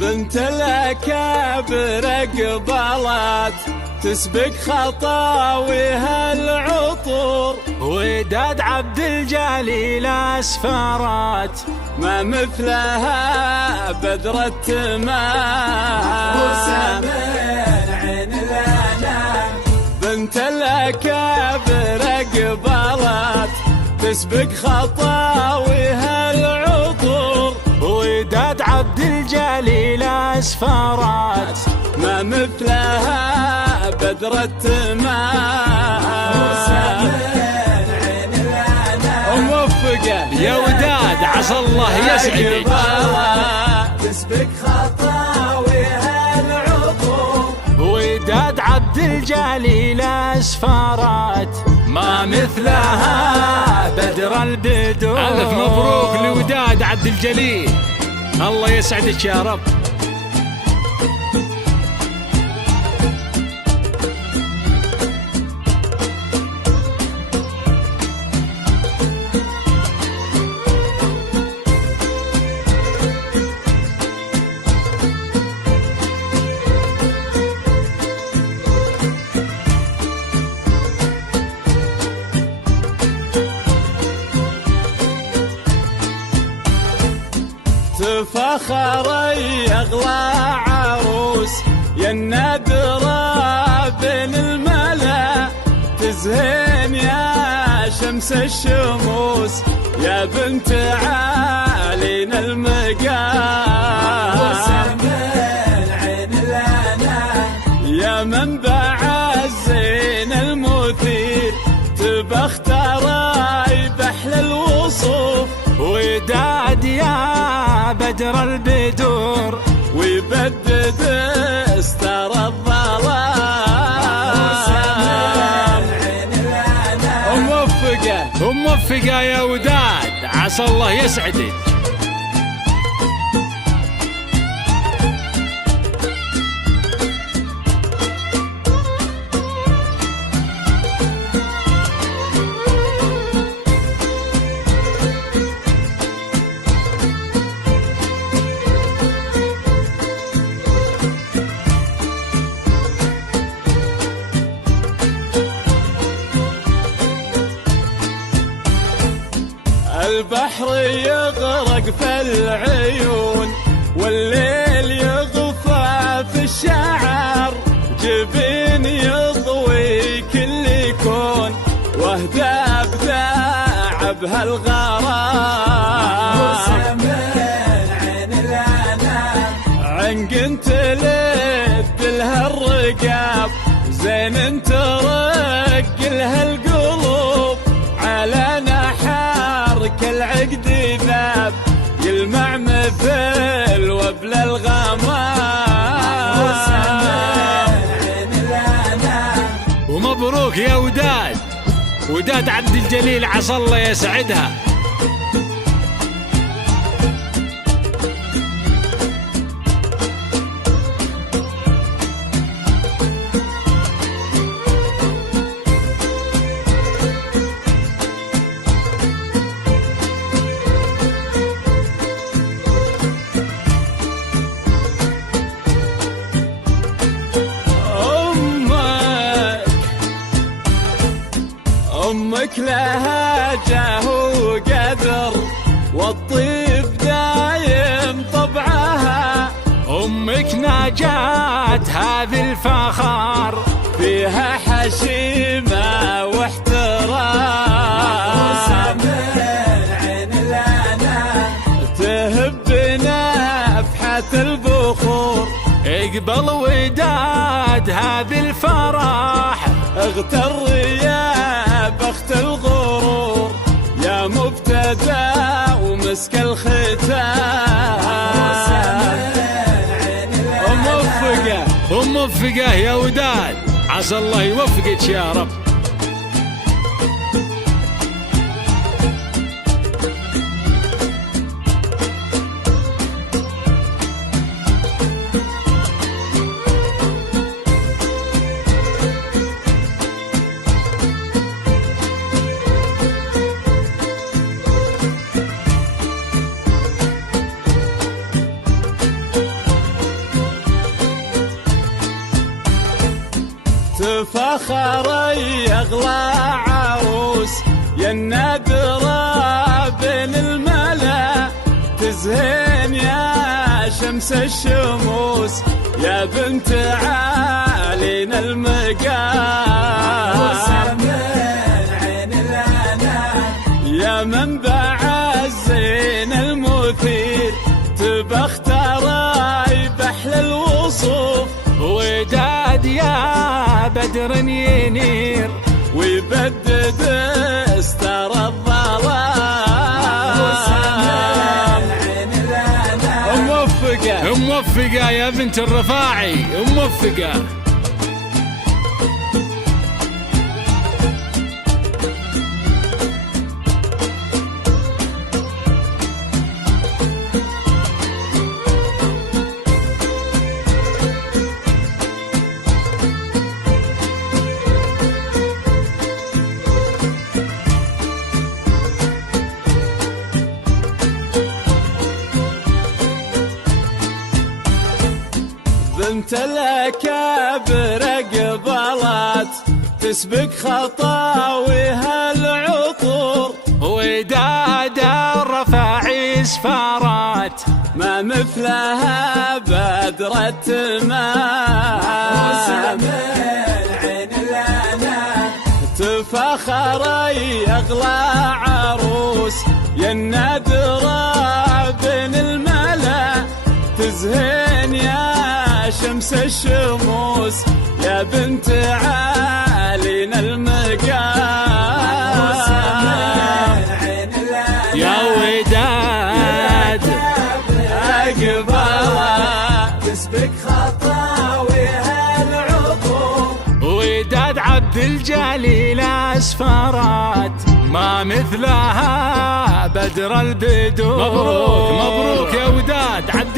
بنت الأكابر قبلت تسبق خطاويها العطور، وداد عبد الجليل أسفرت ما مثلها بدر التمام. وسمين عين الأنام بنت الأكابر قبلت تسبق خطاويها العطور، وداد عبد الجليل أسفرت ما مثلها بدر التمام. وسمين عين الأنام وموفقة يا وداد عسى الله يسعدك. تسبق خطاويها العطور، وداد عبد الجليل أسفرت ما مثلها بدر البدور. ألف مبروك لوداد عبد الجليل، الله يسعدك يا رب. تفخر يغلى عروس يا النادرة بين الملا، تزهين يا شمس الشموس يا بنت عالين المقام. وسمين عين الأنام يا منبع الزين المثير تبختر بحل الوصوف، وداد يا بدر البدور ويبدد استر الظلام. عين الأنام وموفقة يا وداد عسى الله يسعدك. البحر يغرق في العيون والليل يغفى في الشعر، جبين يضوي كل كون واهدى ابداع بهالغرام. وسمين عين الأنام عنق تلد لها الرقاب، زين ترق لها القلوب، على نحر كالعقد ذاب يلمع مثل وبل الغمام. وسمين عين الأنام ومبروك يا وداد، وداد عبد الجليل عسى الله يسعدها. أمك لها جاه وقدر والطيب دايم طبعها، أمك نجاة هذه الفخر فيها حشيمة واحترام. وسمين عين الأنام تهب نفحة البخور، اقبل وداد هذه الفرح، اغتر يا بخت الغرور يا مبتدى ومسك الختام. وموفقة يا وداد عسى الله يوفقك يا رب. تفاخري أغلى عروس يا النادرة بين الملا، تزهين يا شمس الشموس يا بنت عالينا المقام، يا منبع الزين المثير تبختري بحل الوصوف، وداد يا بدر ينير ويبدد استر الظلام. موفقة موفقة يا بنت الرفاعي، موفقة. بنت الأكابر قبلت تسبق خطاويها العطور، وداد الرفاعي سفارات ما مثلها بدر التمام، تفاخري أغلى عروس يا النادرة بين الملا، تزهين يا شمس الشموس يا بنت عالينا المقام، يا وداد أقبلها تسبق خطاويها العطور، وداد عبد الجليل اسفارات ما مثلها بدر البدور. مبروك مبروك يا وداد عبد